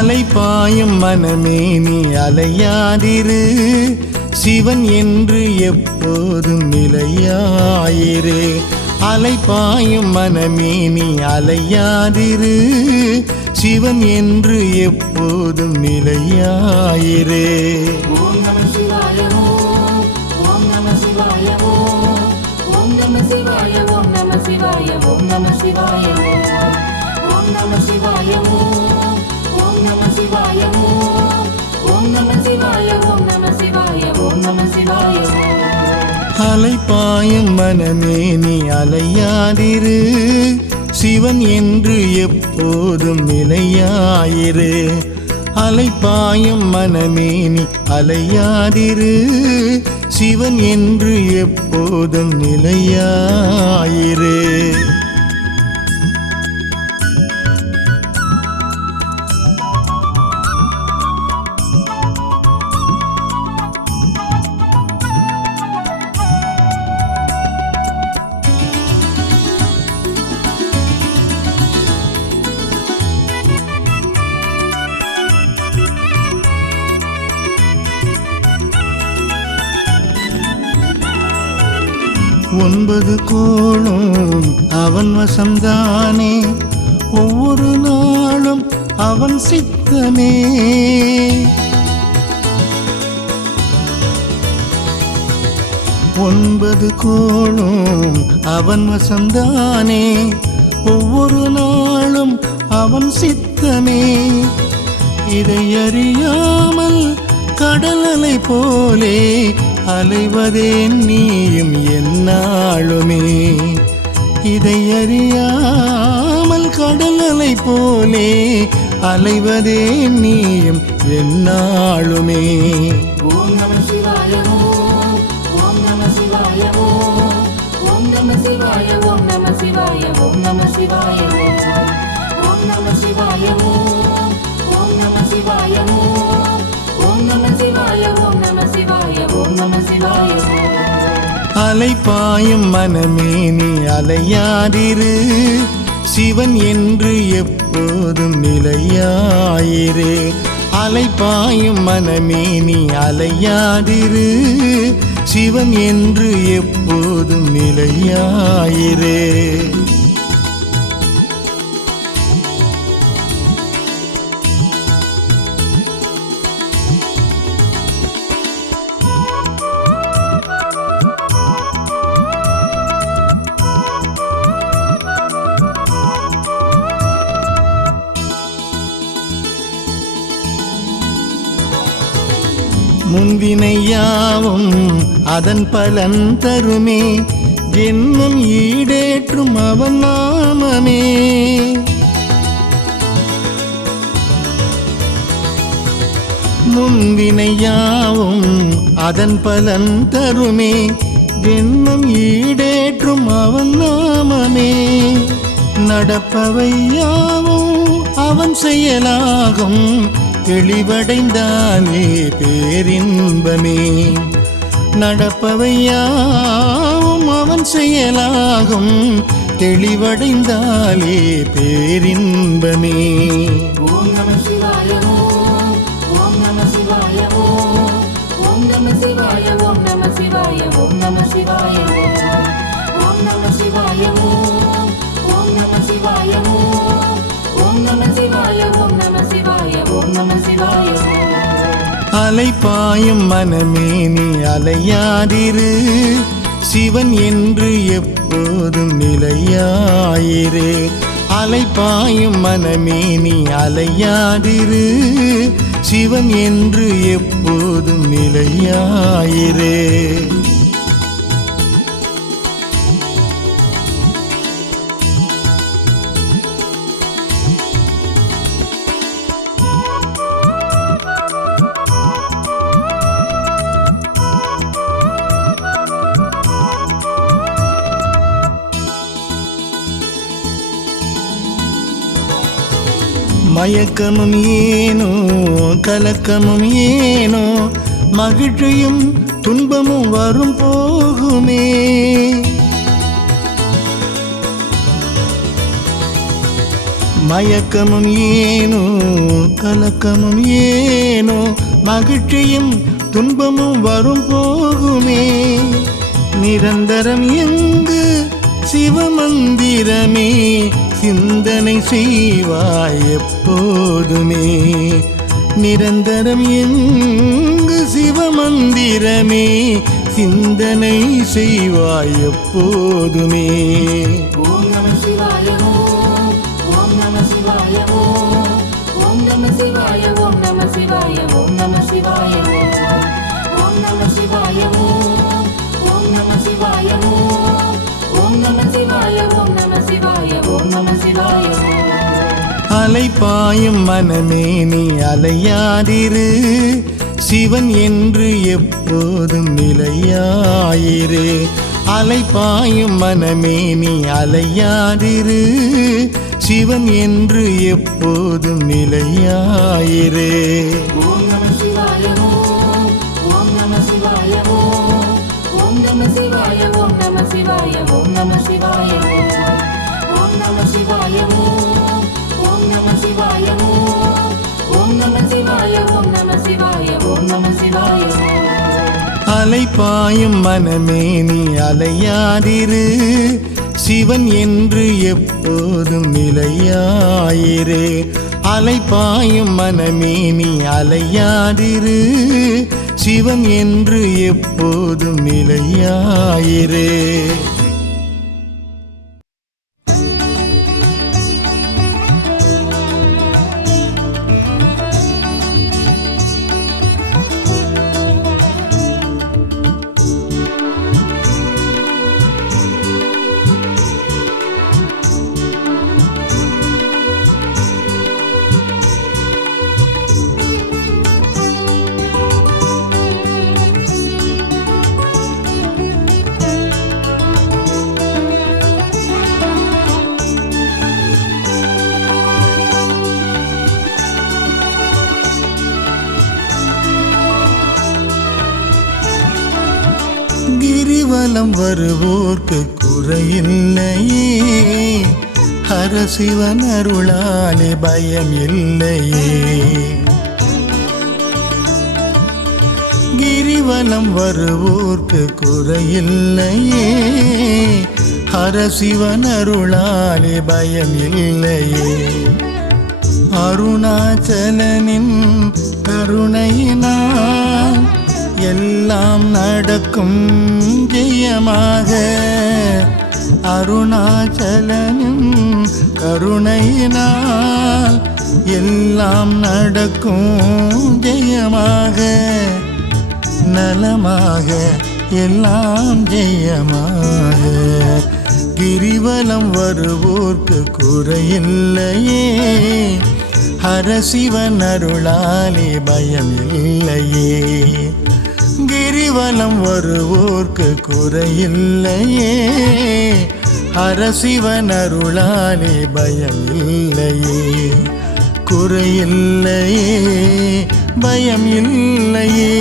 அலைபாயும் மனமே நீ அலையாதிரு, சிவன் என்று எப்போதும் நிலையாயிரு. அலைபாயும் மனமே நீ அலையாதிரு, சிவன் என்று எப்போதும் நிலையாயிரு. ஓம் நம சிவாய ஓம், ஓம் நம சிவாய ஓம், ஓம் நம சிவாய ஓம் நம சிவாய ஓம் நம சிவாய ஓம், ஓம் நம சிவாய ஓம், ஓம் நம சிவாய ஓம், ஓம் நம சிவாய ஓம் நம சிவாய ஓம் நம சிவாய ஓம். அலைபாயும் மனமே நீ அலையாதிரு, சிவன் என்று எப்போதும் நிலையாயிரு. அலைபாயும் மனமே நீ அலையாதிரு, சிவன் என்று எப்போதும் நிலையாயிரு. ஒன்பது கோளும் அவன் வசம்தானே, ஒவ்வொரு நாளும் அவன் சித்தமே. ஒன்பது கோளும் அவன் வசம்தானே, ஒவ்வொரு நாளும் அவன் சித்தமே. இதை அறியாமல் கடல் அலை போலே அலைவதே நீயும் என்னாலுமே. இதை அறியாமல் கடல் அலை போலே அலைவதே நீயும் என்னாலுமே. ஓம் நம சிவாய ஓம், ஓம் நம சிவாய ஓம், ஓம் நம சிவாய ஓம் நம சிவாய ஓம் நம சிவாய ஓம், ஓம் நம சிவாய ஓம், ஓம் நம சிவாய ஓம், ஓம் நம சிவாய ஓம் நம சிவாய ஓம் நம சிவாய ஓம். அலைபாயும் மனமே நீ அலையாதிரு, சிவன் என்று எப்போதும் நிலையாயிரு. அலைபாயும் மனமே நீ அலையாதிரு, சிவன் என்று எப்போதும் நிலையாயிரு. முன்வினையாவும் அதன் பலன் தருமே, ஜென்மம் ஈடேற்றும் அவன் நாமமே. முன்வினையாவும் அதன் பலன் தருமே, ஜென்மம் ஈடேற்றும் அவன் நாமமே. நடப்பவையாவும் அவன் செயலாகும், தெளிவடைந்தாலே பேரின்பமே. நடப்பவையாவும் அவன் செயலாகும், தெளிவடைந்தாலே பேரின்பமே. ஓம் நம சிவாய ஓம், ஓம் நம சிவாய ஓம், ஓம் நம சிவாய ஓம் நம சிவாய ஓம் நம சிவாய ஓம், ஓம் நம சிவாய ஓம், ஓம் நம சிவாய ஓம், ஓம் நம சிவாய ஓம் நம சிவாய ஓம் நம சிவாய ஓம். அலைபாயும் மனமே நீ அலையாதிரு, சிவன் என்று எப்போதும் நிலையாயிரு. அலைபாயும் மனமே நீ அலையாதிரு, சிவன் என்று எப்போதும் நிலையாயிரு. மயக்கமும் ஏனோ கலக்கமும் ஏனோ, மகிழ்ச்சியும் துன்பமும் வரும் போகுமே. மயக்கமும் ஏனோ கலக்கமும் ஏனோ மகிழ்ச்சியும் துன்பமும் வரும் போகுமே நிரந்தரம் எங்கு சிவமந்திரமே சிந்தனை செய்வாய் எப்போதுமே நிரந்தரம் எங்கு சிவமந்திரமே சிந்தனை செய்வாய் எப்போதுமே ஓம் நம சிவாய ஓம் ஓம் நம சிவாய ஓம் ஓம் நம சிவாய ஓம் நம சிவாய ஓம் நம சிவாய ஓம் நம சிவாய ஓம் ஓம் நம சிவாய ஓம் ஓம் நம சிவாய ஓம் நம சிவாய ஓம் நம சிவாய அலைபாயும் மனமே நீ அலையாதிரு சிவன் என்று எப்போதும் நிலையாயிரு அலைபாயும் மனமே நீ அலையாதிரு சிவன் என்று எப்போதும் நிலையாயிரு ஓம் நம சிவாய ஓம் ஓம் நம சிவாய ஓம் ஓம் நம சிவாய ஓம் நம சிவாய ஓம் நம சிவாய ஓம் நம சிவாய ஓம் ஓம் நம சிவாய ஓம் ஓம் நம சிவாய ஓம் நம சிவாய ஓம் நம சிவாய அலைபாயும் மனமே நீ அலையாதிரு சிவன் என்று எப்போதும் நிலையாயிரு அலைபாயும் மனமே நீ அலையாதிரு சிவன் என்று எப்போதும் நிலையாயிரு கிரிவலம் வருவோர்க்கு குறையில்லையே ஹரசிவன் அருளாலே பயம் இல்லையே கிரிவலம் வருவோர்க்கு குறையில்லையே ஹரசிவன் அருளாலே பயம் இல்லையே அருணாச்சலனின் கருணையினால் எல்லாம் நடக்கும் ஜெயமாக அருணாச்சலனும் கருணையினால் எல்லாம் நடக்கும் ஜெயமாக நலமாக எல்லாம் ஜெயமாக கிரிவலம் வருவோர்க்கு குறையில்லையே ஹரசிவன் அருளாலே பயம் இல்லையே கிரிவலம் வருவோர்க்கு குறையில்லையே ஹரசிவன் அருளாலே பயம் இல்லையே குறையில்லையே பயம் இல்லையே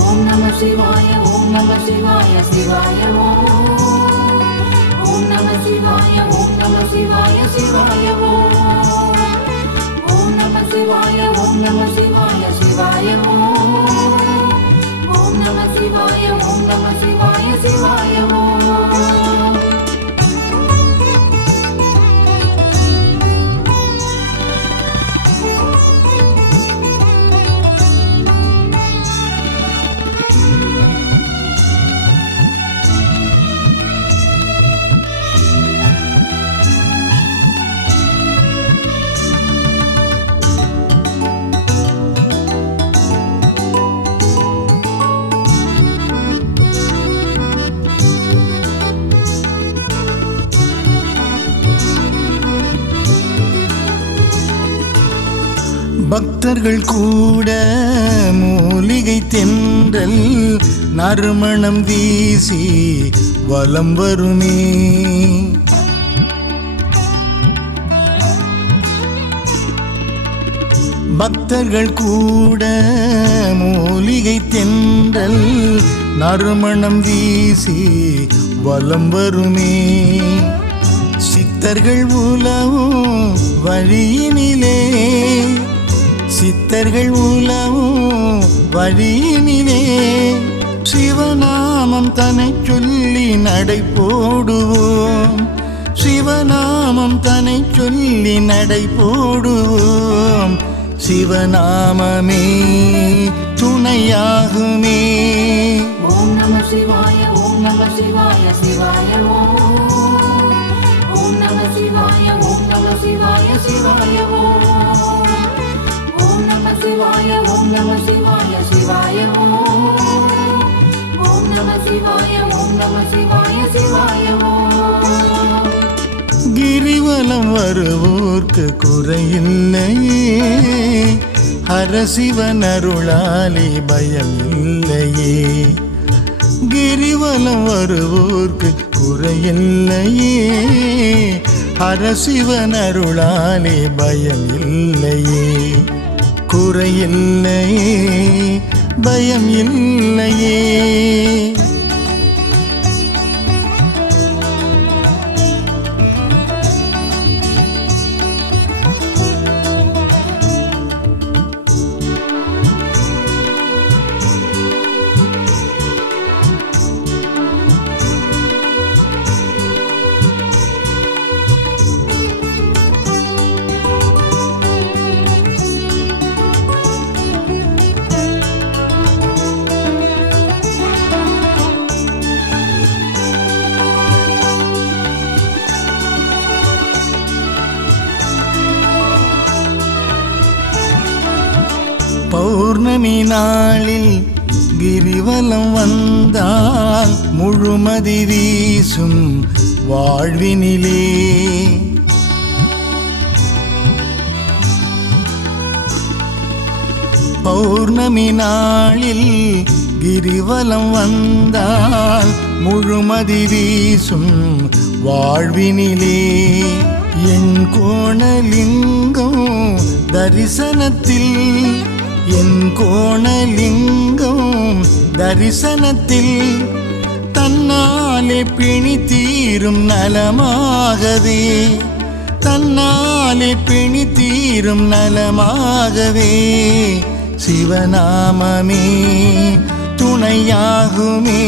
ஓம் நம சிவாய ஓம் நம சிவாய சிவாய ஓம் நம சிவாய ஓம் நம சிவாய சிவாய ஓம் நம சிவாய ஓம் நம சிவாய சிவாய ஓம் நம சிவாய ஓம் நம சிவாய சிவாய பக்தர்கள் கூட மூலிகை தென்றல் நறுமணம் வீசி வலம் வருமே பக்தர்கள் கூட மூலிகை தென்றல் நறுமணம் வீசி வலம் வருமே சித்தர்கள் உலவும் வழியினிலே சித்தர்கள் உலவும் வழியினிலே சிவநாமம் தன்னை சொல்லி நடை போடுவோம். சிவநாமம் தன்னை சொல்லி நடை போடுவோம். சிவநாமமே துணையாகுமே. ஓம் நம சிவாய ஓம் நம சிவாய சிவாய ஓம். ஓம் நம சிவாய ஓம் நம சிவாய சிவாய ஓம். ஓம் நம சிவாய ஓம் நம சிவாய சிவாய ஓம். ஓம் நம சிவாய ஓம் நம சிவாய சிவாய ஓம். கிரிவலம் வருவோர்க்கு குறையில்லையே, ஹரசிவன் அருளாலே பயம் இல்லையே. கிரிவலம் வருவோர்க்கு குறையில்லையே, ஹரசிவன் அருளாலே பயம் இல்லையே. குறையில்லையே, பயம் இல்லையே. பௌர்ணமி நாளில் கிரிவலம் வந்தால் முழுமதி வீசும் வாழ்வினிலே. பௌர்ணமி நாளில் கிரிவலம் வந்தால் முழுமதி வீசும் வாழ்வினிலே. என் கோணலிங்கம் தரிசனத்தில், என் கோணலிங்கம் தரிசனத்தில் தன்னாலே பிணி தீரும் நலமாகவே. தன்னாலே பிணி தீரும் நலமாகவே. சிவநாமமே துணையாகுமே.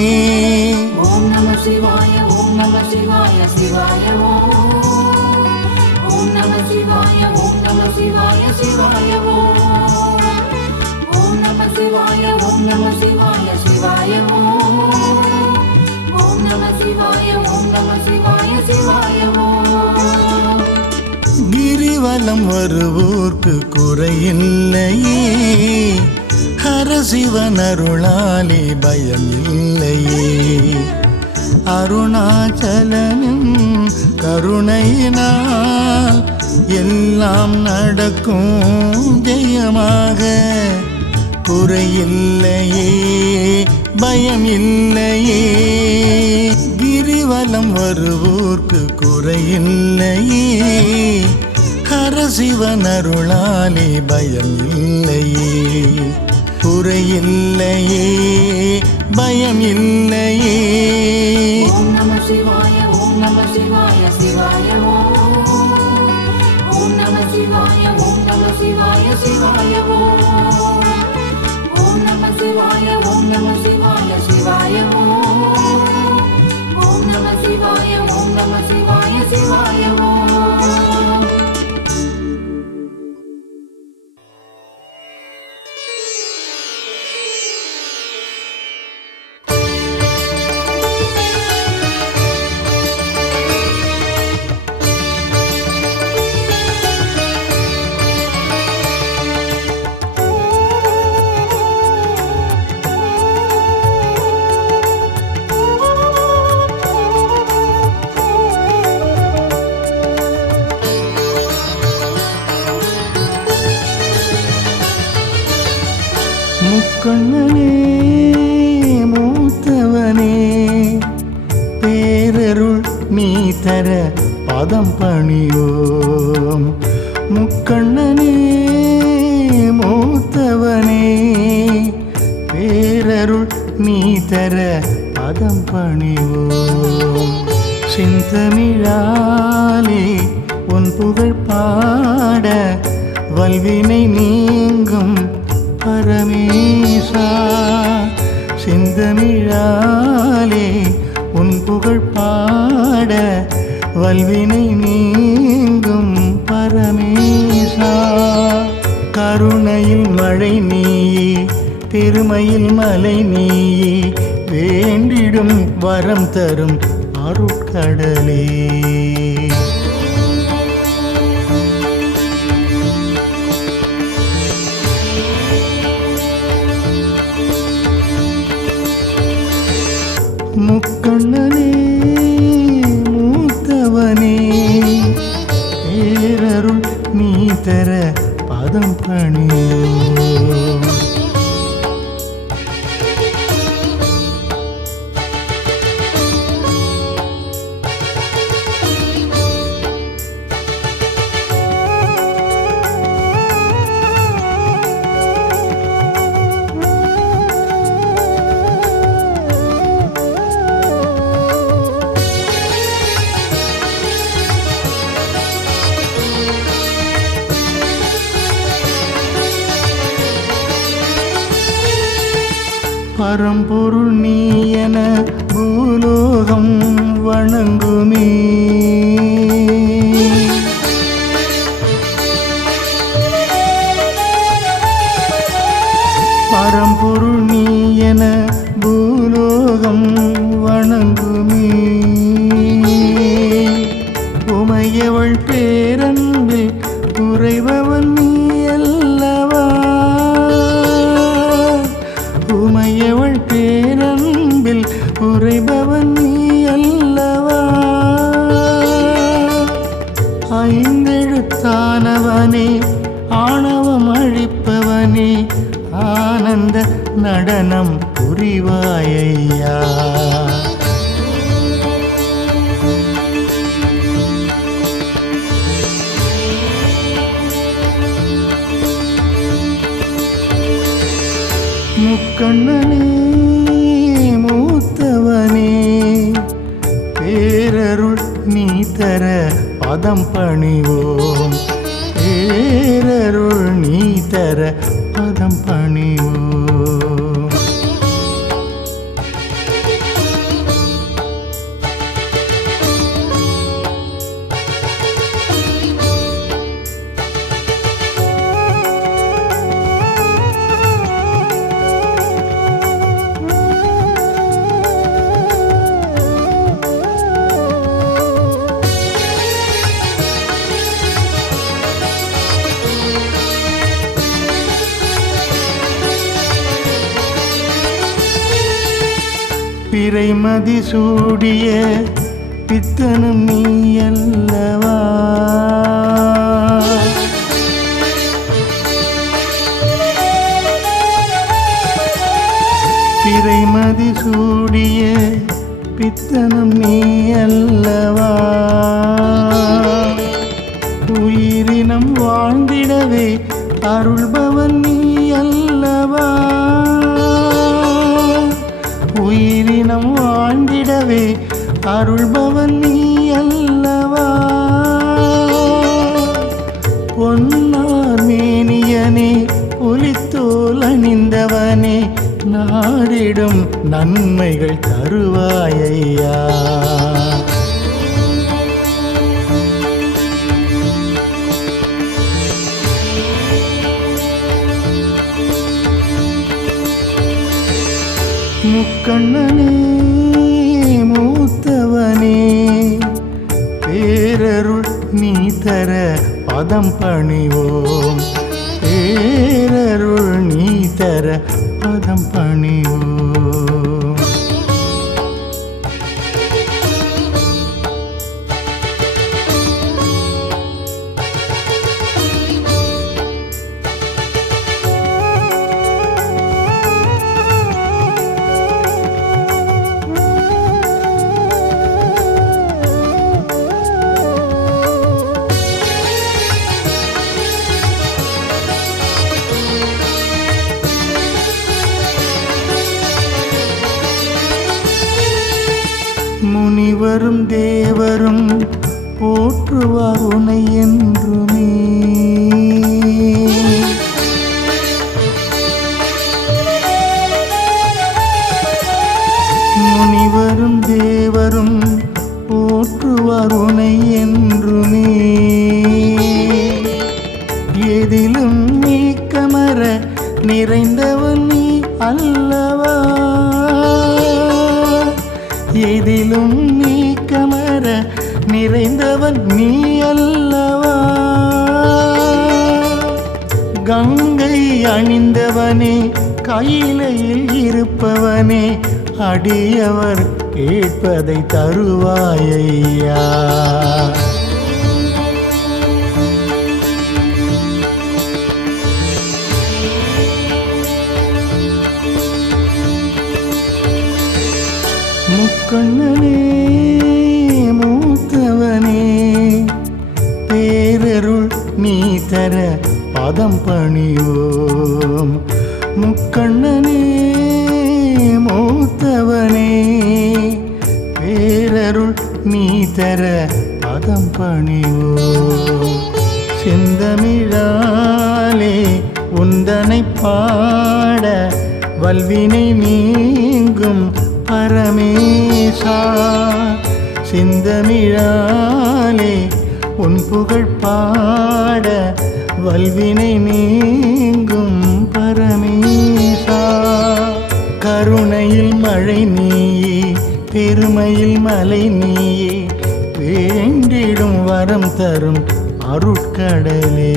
ஓம் நம சிவாய ஓம் நம சிவாய சிவாய ஓம். ஓம் நம சிவாய ஓம் நம சிவாய சிவாய ஓம். ஓம் நம சிவாய ஓம் நம சிவாய சிவாய ஓம். ஓம் நம சிவாய ஓம் நம சிவாய சிவாய ஓம். கிரிவலம் வருவோர்க்கு குறையில்லையே, ஹரசிவன் அருளாலே பயம் இல்லையே. அருணாச்சலனும் கருணையினால் எல்லாம் நடக்கும் ஜெயமாக. குறையில்லையே, பயம் இல்லையே. கிரிவலம் வருவோர்க்கு குறையில்லையே, ஹரசிவன் அருளாலே பயம் இல்லையே. குறையில்லையே, பயம் இல்லையே. ஓம் நம சிவாய ஓம் நம சிவாய சிவாய ஓம். ஓம் நம சிவாய ஓம் நம சிவாய சிவாய ஓம். ஓம் நம சிவாய ஓம் நம சிவாய சிவாய ஓம். ஓம் நம சிவாய ஓம் நம சிவாய சிவாய ஓம். முக்கண்ணனே மூத்தவனே, பேரருள் நீ தர பதம் பணியோம். முக்கண்ணனே மூத்தவனே, பேரருள் நீ தர பதம் பணிவோம். செந்தமிழாலே உன் உன் புகழ் பாட வல்வினை நீங்கும் பரமேசா. செந்தமிழாலே உன் புகழ் பாட வல்வினை நீங்கும் பரமேசா. கருணையில் மழை நீயே, பெருமையில் மலை நீயே, வேண்டிடும் வரம் தரும் அருட்கடலே. முக்கண்ணனே மூத்தவனே, பேரருள் நீ தர பதம் பணியோம். பரம்பொருள் நீ என பூலோகம் வணங்குமே. பரம்பொருள் நீ என பூலோகம் வணங்குமே. உமையவள் பேரன்பில் உறைபவன் நீ அல்லவா. உமையவள் பேரன்பில் உறைபவன் நீ அல்லவா. ஐந்தெழுத்தானவனே, ஆணவம் அழிப்பவனே, ஆனந்த நடனம் புரிவாயையா. முக்கண்ணனே மூத்தவனே, பேரருள் நீ தர பதம் பணிவோம். பேரருள் நீ தர பதம் பணிவோம். பிறைமதி சூடிய பித்தனும் நீ அல்லவா. பிறைமதி சூடிய பித்தனும் நீ அல்லவா. உயிரினம் வாழ்ந்திடவே அருள்பவன் நீ அல்லவா. உயிரினம் வாழ்ந்திடவே அருள்பவன் நீ அல்லவா. பொன்னார் மேனியனே, புலித்தோல் அணிந்தவனே, நாடிடும் நன்மைகள் தருவாயையா. முக்கண்ணனே மூத்தவனே, பேரருள் நீ தர பதம் பணிவோம். பேரருள் நீ தர பதம் பணிவோம். போற்றுவார் உனை என்றுமே. முனிவரும் தேவரும் போற்றுவார் உனை என்றுமே. எதிலும் நீக்கமர நிறைந்தவன் நீ அல்லவா, எதிலும் நீக்கமர நிறைந்தவன் நீ அல்லவா. கங்கை அணிந்தவனே கையிலையில் இருப்பவனே, அடியவர் கேட்பதை தருவாயையா. முக்கண்ணனே மூத்தவனே, பேரருள் நீ தர பதம் பணியோம். முக்கண்ணனே மூத்தவனே, பேரருள் நீ தர பதம் பணியோம். செந்தமிழாலே உந்தனை பாட வல்வினை நீங்கும் பரமேசா. செந்தமிழாலே உன் புகழ் பாட வல்வினை நீங்கும் பரமேசா. கருணையில் மழை நீயே, பெருமையில் மலை நீயே, வேண்டிடும் வரம் தரும் அருட்கடலே.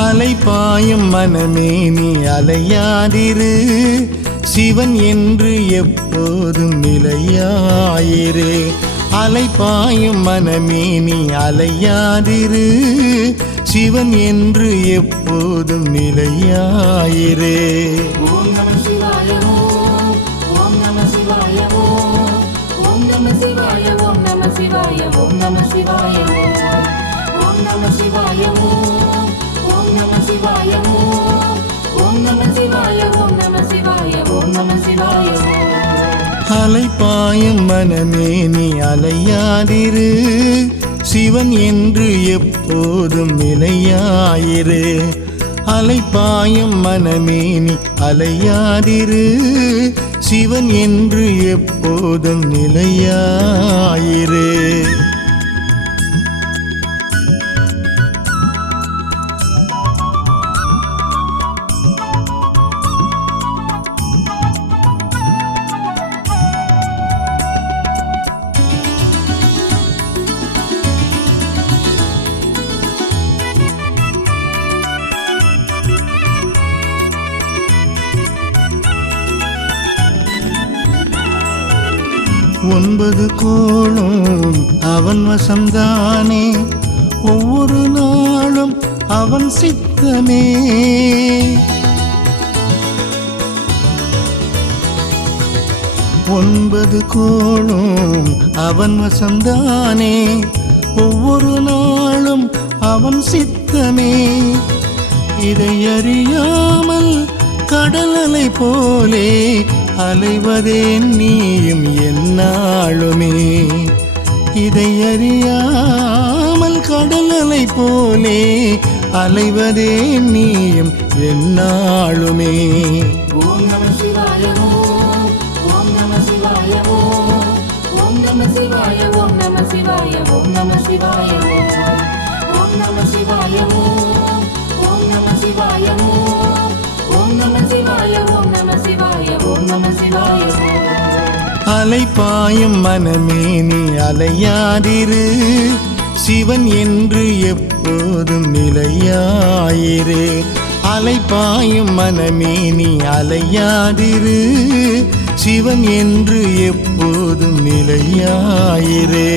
அலைபாயும் மனமே நீ அலையாதிரு, சிவன் என்று எப்போதும் நிலையாயிரு. அலைபாயும் மனமே நீ அலையாதிரு, சிவன் என்று எப்போதும் நிலையாயிரு. ஓம் நம சிவாய ஓம், ஓம் நம சிவாய ஓம், ஓம் நம சிவாய ஓம் நம சிவாய ஓம் நம சிவாய ஓம், ஓம் நம சிவாய ஓம், ஓம் நம சிவாய ஓம், ஓம் நம சிவாய ஓம் நம சிவாய ஓம் நம சிவாய ஓம். அலைபாயும் மனமே நீ அலையாதிரு, சிவன் என்று எப்போதும் நிலையாயிரு. அலைபாயும் மனமே நீ அலையாதிரு, சிவன் என்று எப்போதும் நிலையாயிரு. ஒன்பது கோளும் அவன் வசம்தானே, ஒவ்வொரு நாளும் அவன் சித்தமே. ஒன்பது கோளும் அவன் வசம்தானே, ஒவ்வொரு நாளும் அவன் சித்தமே. இதை அறியாமல் கடல் அலை போலே அலைவதே நீயும் எந்நாளுமே. இதை அறியாமல் கடல் அலை போலே அலைவதே நீயும் எந்நாளுமே. ஓம் நம சிவாய ஓம், ஓம் நம சிவாய ஓம், ஓம் நம சிவாய ஓம் நம சிவாய ஓம் நம சிவாய ஓம், ஓம் நம சிவாய ஓம், ஓம் நம சிவாய ஓம், ஓம் நம சிவாய ஓம் நம சிவாய ஓம் நம சிவாய ஓம். அலைபாயும் மனமே நீ அலையாதிரு, சிவன் என்று எப்போதும் நிலையாயிரு. அலைபாயும் மனமே நீ அலையாதிரு, சிவன் என்று எப்போதும் நிலையாயிரு.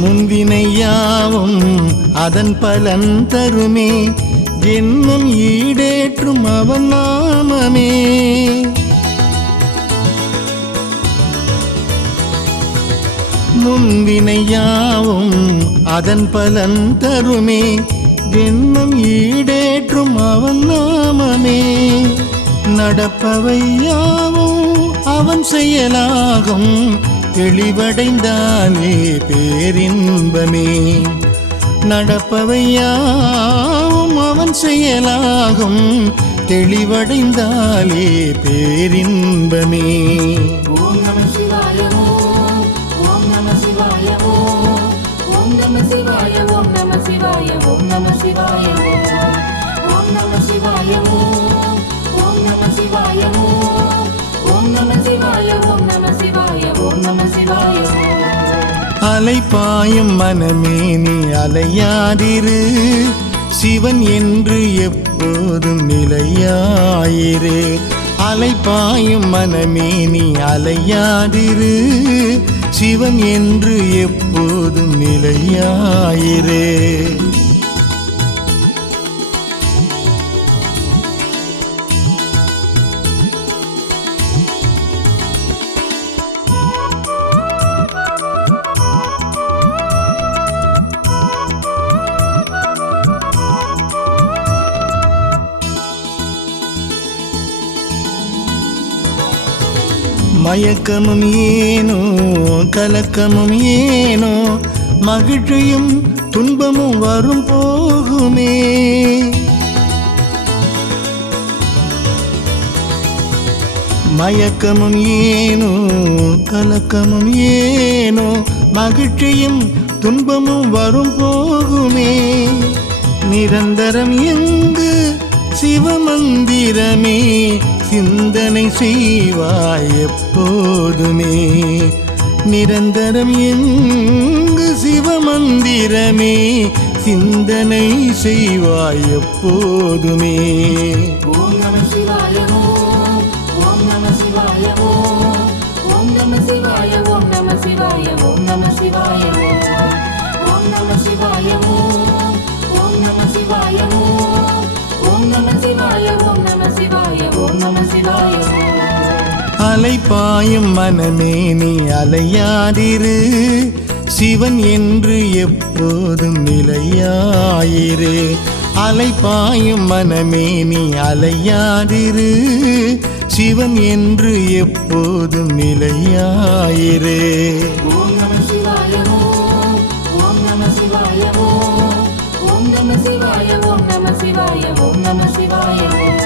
முன்வினையாவும் அதன் பலன் தருமே, ஜென்மம் ஈடேற்றும் அவன் நாமமே. முன்வினையாவும் அதன் பலன் தருமே, ஜென்மம் ஈடேற்றும் அவன் நாமமே. நடப்பவையாவும் அவன் செயலாகும், தெளிவடைந்தாலே பேரின்பமே. நடப்பவையாவும் அவன் செயலாகும், தெளிவடைந்தாலே பேரின்பமே. ஓம் நம சிவாய ஓம், ஓம் நம சிவாய ஓம், ஓம் நம சிவாய ஓம் நம சிவாய ஓம் நம சிவாய ஓம், ஓம் நம சிவாய ஓம், ஓம் நம சிவாய ஓம், ஓம் நம சிவாய ஓம் நம சிவாய ஓம் நம சிவாய ஓம். அலைபாயும் மனமே நீ அலையாதிரு, சிவன் என்று எப்போதும் நிலையாயிரு. அலைபாயும் மனமே நீ அலையாதிரு, சிவன் என்று எப்போதும் நிலையாயிரு. மயக்கமும் ஏனோ கலக்கமும் ஏனோ, மகிழ்ச்சியும் துன்பமும் வரும் போகுமே. மயக்கமும் ஏனோ கலக்கமும் ஏனோ, மகிழ்ச்சியும் துன்பமும் வரும் போகுமே. நிரந்தரம் எங்கு சிவமந்திரமே, சிந்தனை செய்வாய் எப்போதுமே. நிரந்தரம் எங்கு சிவமந்திரமே, சிந்தனை செய்வாய் எப்போதுமே. ஓம் நம சிவாய ஓம், ஓம் நம சிவாய ஓம், ஓம் நம சிவாய ஓம் நம சிவாய ஓம் நம சிவாய ஓம், ஓம் நம சிவாய ஓம், ஓம் நம சிவாய ஓம், ஓம் நம சிவாய ஓம் நம சிவாய ஓம் நம சிவாய ஓம். அலைபாயும் மனமே நீ அலையாதிரு, சிவன் என்று எப்போதும் நிலையாயிரு. அலைபாயும் மனமே நீ அலையாதிரு, சிவன் என்று எப்போதும் நிலையாயிரு. ஓம் நம சிவாய ஓம், ஓம் நம சிவாய ஓம், ஓம் நம சிவாய ஓம் நம சிவாய ஓம் நம சிவாய ஓம்,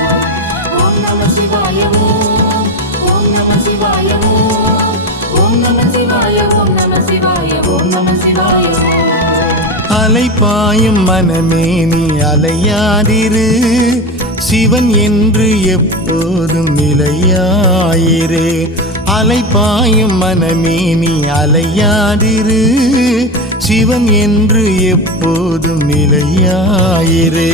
ஓம் நம சிவாய ஓம், ஓம் நம சிவாய ஓம், ஓம் நம சிவாய ஓம் நம சிவாய ஓம் நம சிவாய ஓம். அலைபாயும் மனமே நீ அலையாதிரு, சிவன் என்று எப்போதும் நிலையாயிரு. அலைபாயும் மனமே நீ அலையாதிரு, சிவன் என்று எப்போதும் நிலையாயிரு.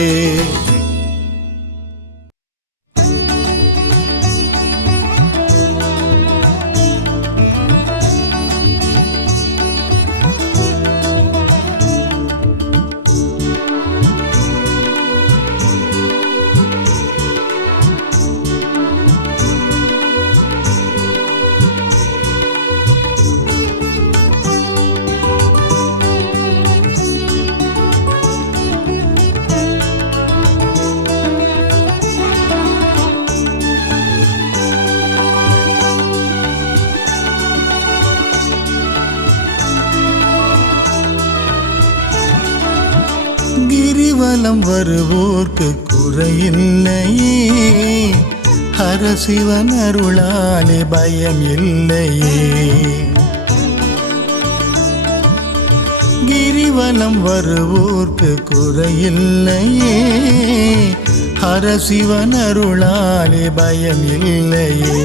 கிரிவலம் வருவோர்க்கு குறையில்லையே, ஹரசிவன் அருளாலே பயம் இல்லையே. கிரிவலம் வருவோர்க்கு குறையில்லையே, ஹரசிவன் அருளாலே பயம் இல்லையே.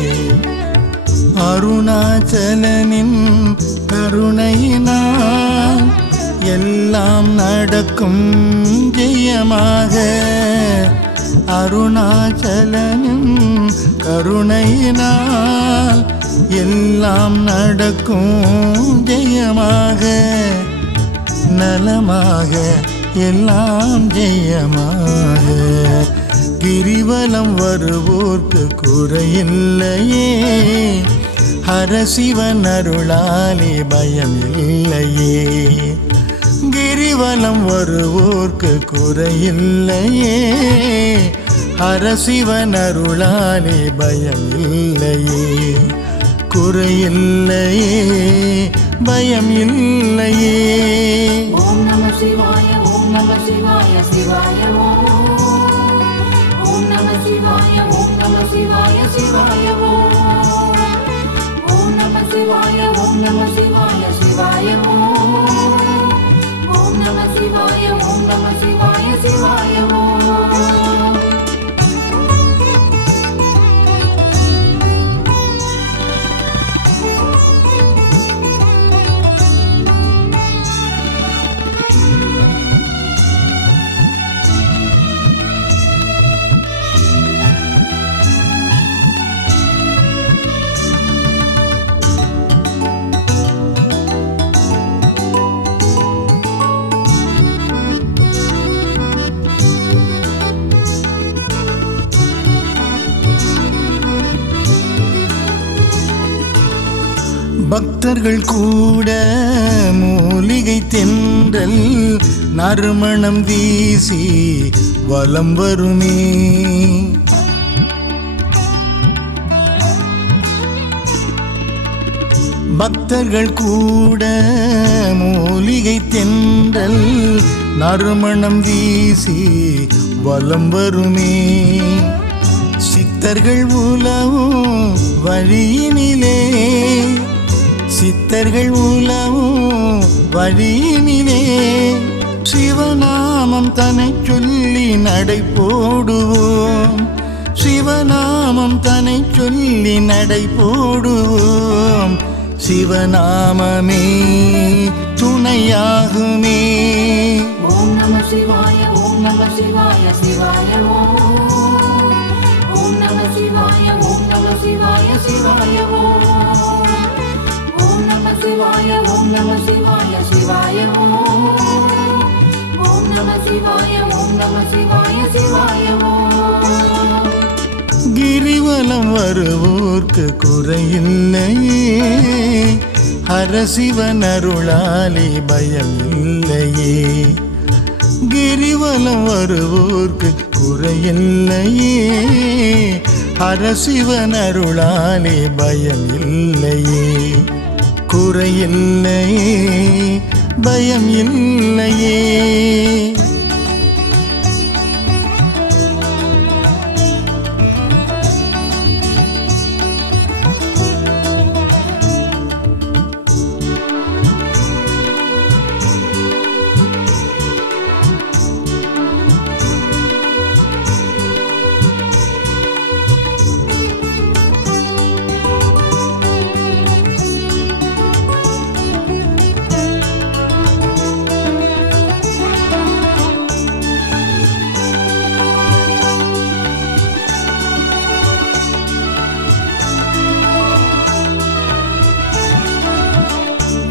அருணாச்சலனின் கருணையினால் எல்லாம் நடக்கும் ஜெயமாக. அருணாச்சலனின் கருணையினால் எல்லாம் நடக்கும் ஜெயமாக, நலமாக எல்லாம் ஜெயமாக. கிரிவலம் வருவோர்க்கு குறையில்லையே, ஹரசிவன் அருளாலே பயம் இல்லையே. கிரிவலம் வருவோர்க்கு குறையில்லையே, ஹரசிவன் அருளாலே பயம் இல்லையே. குறையில்லையே, பயம் இல்லையே. ஓம் நம சிவாய ஓம் நம சிவாய சிவாய ஓம். ஓம் நம சிவாய ஓம் நம சிவாய சிவாய ஓம். ஓம் நம சிவாய ஓம் நம சிவாய சிவாய ஓம். ஓம் நம சிவாய ஓம் நம சிவாய சிவாய ஓம். பக்தர்கள் கூட மூலிகை தென்றல் நறுமணம் வீசி வலம் வருமே. பக்தர்கள் கூட மூலிகை தென்றல் நறுமணம் வீசி வலம் வருமே. சித்தர்கள் உலவும் வழியினிலே, சித்தர்கள் உலவும் வழியினிலே சிவநாமம் தன்னை சொல்லி நடை போடுவோம். சிவநாமம் தன்னை சொல்லி நடை போடுவோம். சிவநாமமே துணையாகுமே. ஓம் நம சிவாய ஓம் நம சிவாய சிவாய ஓம். ஓம் நம சிவாய ஓம் நம சிவாய சிவாய ஓம். ஓம் நம சிவாய ஓம் நம சிவாய சிவாய ஓம். ஓம் நம சிவாய ஓம் நம சிவாய சிவாய ஓம். கிரிவலம் வருவோர்க்கு குறையில்லையே, ஹரசிவன் அருளாலே பயம் இல்லையே. கிரிவலம் வருவோர்க்கு குறையில்லையே, ஹரசிவன் அருளாலே பயம் இல்லையே. குறையில்லையே, பயம் இல்லையே.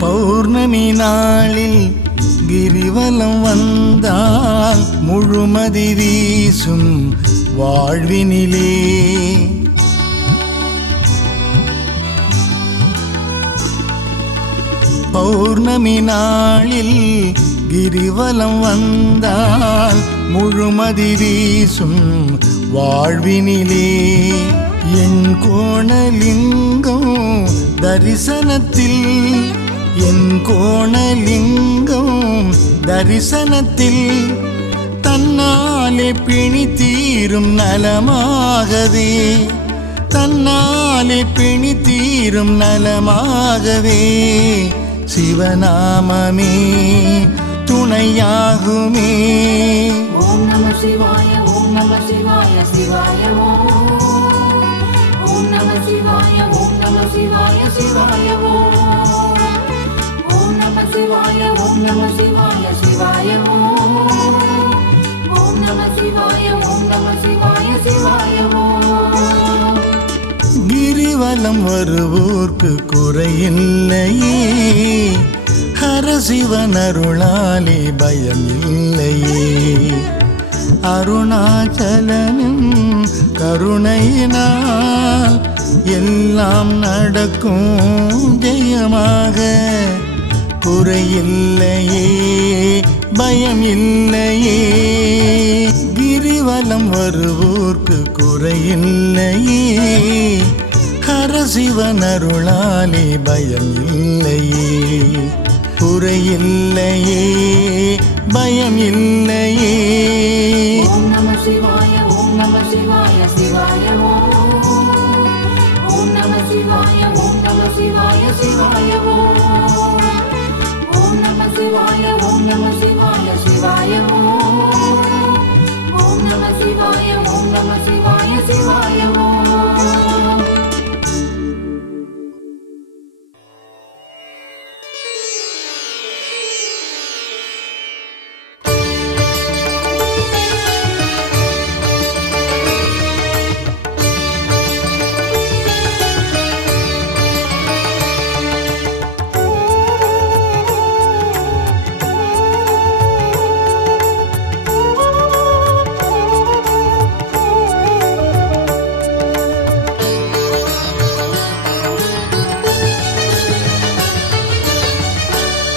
பௌர்ணமி நாளில் கிரிவலம் வந்தால் முழுமதி வீசும் வாழ்வினிலே. பௌர்ணமி நாளில் கிரிவலம் வந்தால் முழுமதி வீசும் வாழ்வினிலே. என் கோணலிங்கம் தரிசனத்தில், என் கோணலிங்கம் தரிசனத்தில் தன்னாலே பிணி தீரும் நலமாகவே, தன்னாலே பிணி தீரும் நலமாகவே சிவநாமமே துணையாகுமே. ஓம் நம சிவாய ஓம் நம சிவாய சிவாய ஓம். ஓம் நம சிவாய ஓம் நம சிவாய சிவாய ஓம். ஓம் நம சிவாய ஓம் நம சிவாய சிவாய ஓம். ஓம் நம சிவாய ஓம் நம சிவாய சிவாய ஓம். கிரிவலம் வருவோர்க்கு குறையில்லையே, ஹரசிவன் அருளாலே பயம் இல்லையே. அருணாச்சலனும் கருணையினால் எல்லாம் நடக்கும் ஜெயமாக. குறையில்லையே பயம் இல்லையே, கிரிவலம் வருவோர்க்கு குறையில்லையே. ஹரசிவன் அருளாலே பயம் இல்லையே, குறையில்லையே பயம் இல்லையே. ஓம் நம சிவாய ஓம் நம சிவாய சிவாய ஓம். ஓம் நம சிவாய ஓம் நம சிவாய சிவாய ஓம். ஓம் நம சிவாய ஓம் நம சிவாய சிவாய ஓம். ஓம் நம சிவாய ஓம் நம சிவாய சிவாய ஓம்.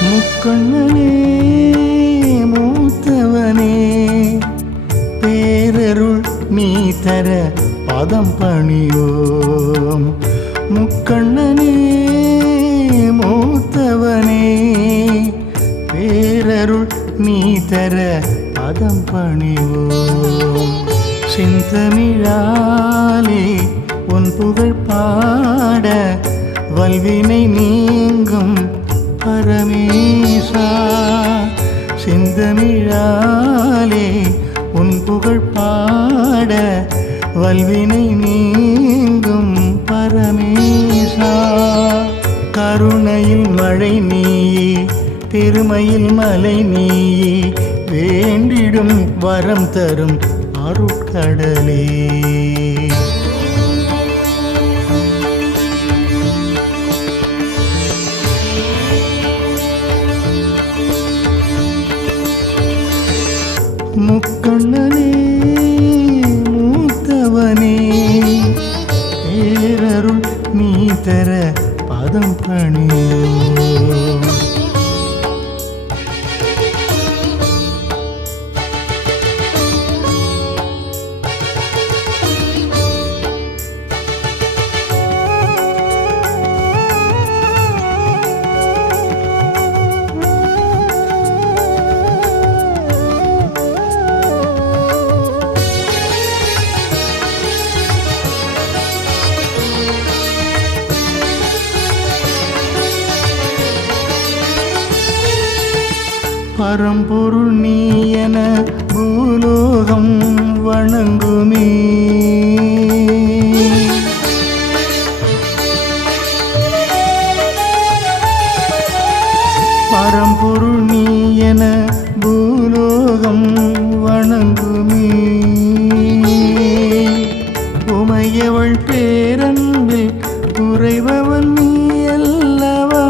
முக்கண்ணனே மூத்தவனே, பேரருள் நீ தர பதம் பணியோம். முக்கண்ணனே மூத்தவனே, பேரருள் நீ தர பதம் பணிவோம். செந்தமிழாலே உன் புகழ் பாட வல்வினை நீங்கும் பரமேசா. செந்தமிழாலே உன் புகழ் பாட வல்வினை நீங்கும் பரமேசா. கருணையில் மழை நீயே, பெருமையில் மலை நீயே, வேண்டிடும் வரம் தரும் அருட்கடலே. முக்கண்ணனே மூத்தவனே, பேரருள் நீ தர பதம் பணியோம். பரம்பொருள் நீ என பூலோகம் வணங்குமே. பரம்பொருள் நீ என பூலோகம் வணங்குமே. உமையவள் பேரன்பில் உறைபவன் நீ அல்லவா.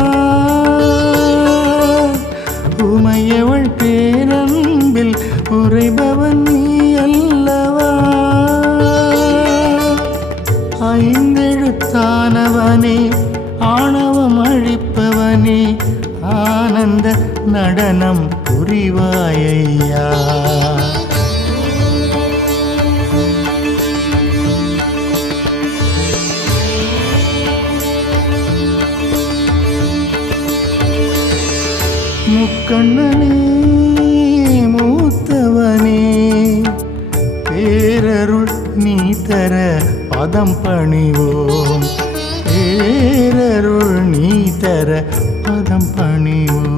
உமையவள் பேரன்பில் உறைபவன் நீ அல்லவா. ஐந்தெழுத்தானவனே, ஆணவம் அழிப்பவனே, ஆனந்த நடனம் புரிவாயையா. முக்கண்ணனே மூத்தவனே, தர பதம் பணிவோம். பேரருள் நீ தர பதம் பணிவோம்.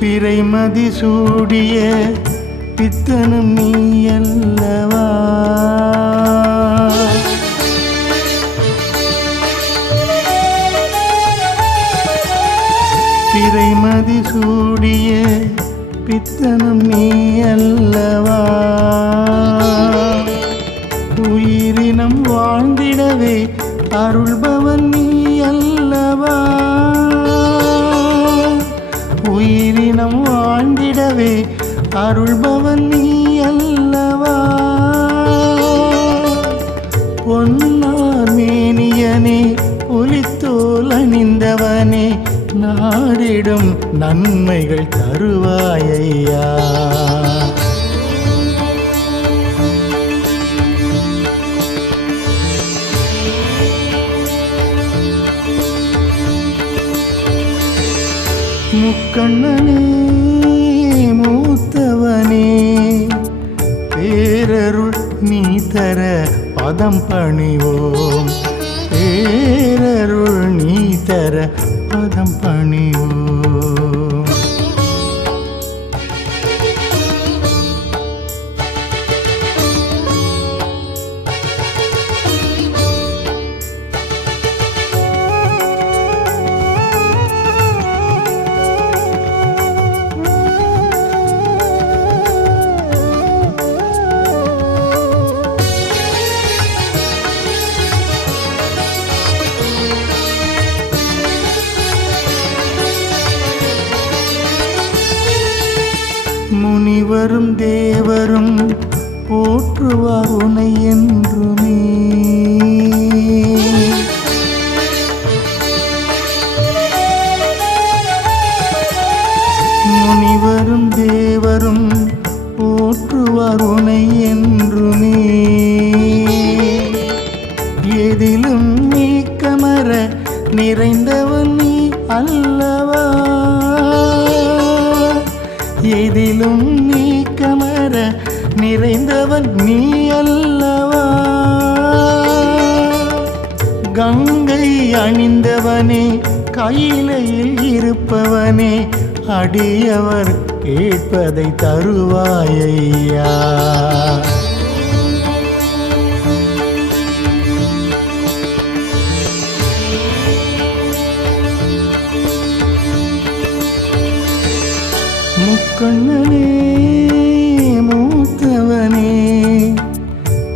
பிறைமதி சூடிய பித்தனும் நீ அல்லவா? பிறைமதி சூடிய பித்தனும் நீ அல்லவா? உயிரினம் வாழ்ந்திடவே அருள்பவன் நீ அல்லவா? உயிரினம் வாழ்ந்திடவே அருள்பவன் நீ அல்லவா? பொன்னார் மேனியனே புலித்தோல் அணிந்தவனே நாடிடும் நன்மைகள் தருவாயையா. முக்கண்ணனே மூத்தவனே பேரருள் நீ தர பதம் பணிவோம். பேரருள் நீ தர பதம் பணிவோம். முனிவரும் தேவரும் போற்றுவார் உனை என்றுமே. முனிவரும் தேவரும் போற்றுவார் உனை என்றுமே. எதிலும் நீ கமர நிறைந்தவன் நீ அல்லவா? எதிலும் நீ கமர நிறைந்தவன் நீ அல்லவா? கங்கை அணிந்தவனே கையிலையில் இருப்பவனே அடியவர் கேட்பதை தருவாயையா. முக்கண்ணனே மூத்தவனே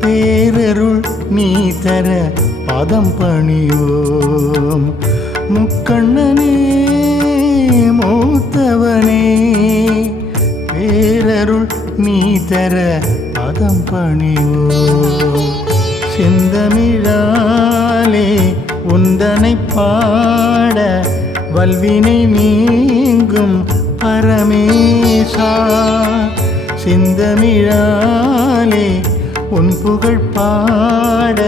பேரருள் நீ தர பதம் பணியோம். முக்கண்ணனே மூத்தவனே பேரருள் நீ தர பதம் பணியோம். செந்தமிழாலே உந்தனை பாட வல்வினை நீங்கும் பரமேசா. செந்தமிழாலே உன் புகழ் பாட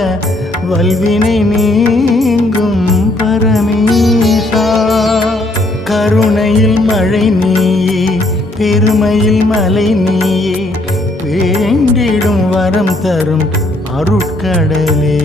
வல்வினை நீங்கும் பரமேசா. கருணையில் மழை நீயே பெருமையில் மலை நீயே வேண்டிடும் வரம் தரும் அருட்கடலே.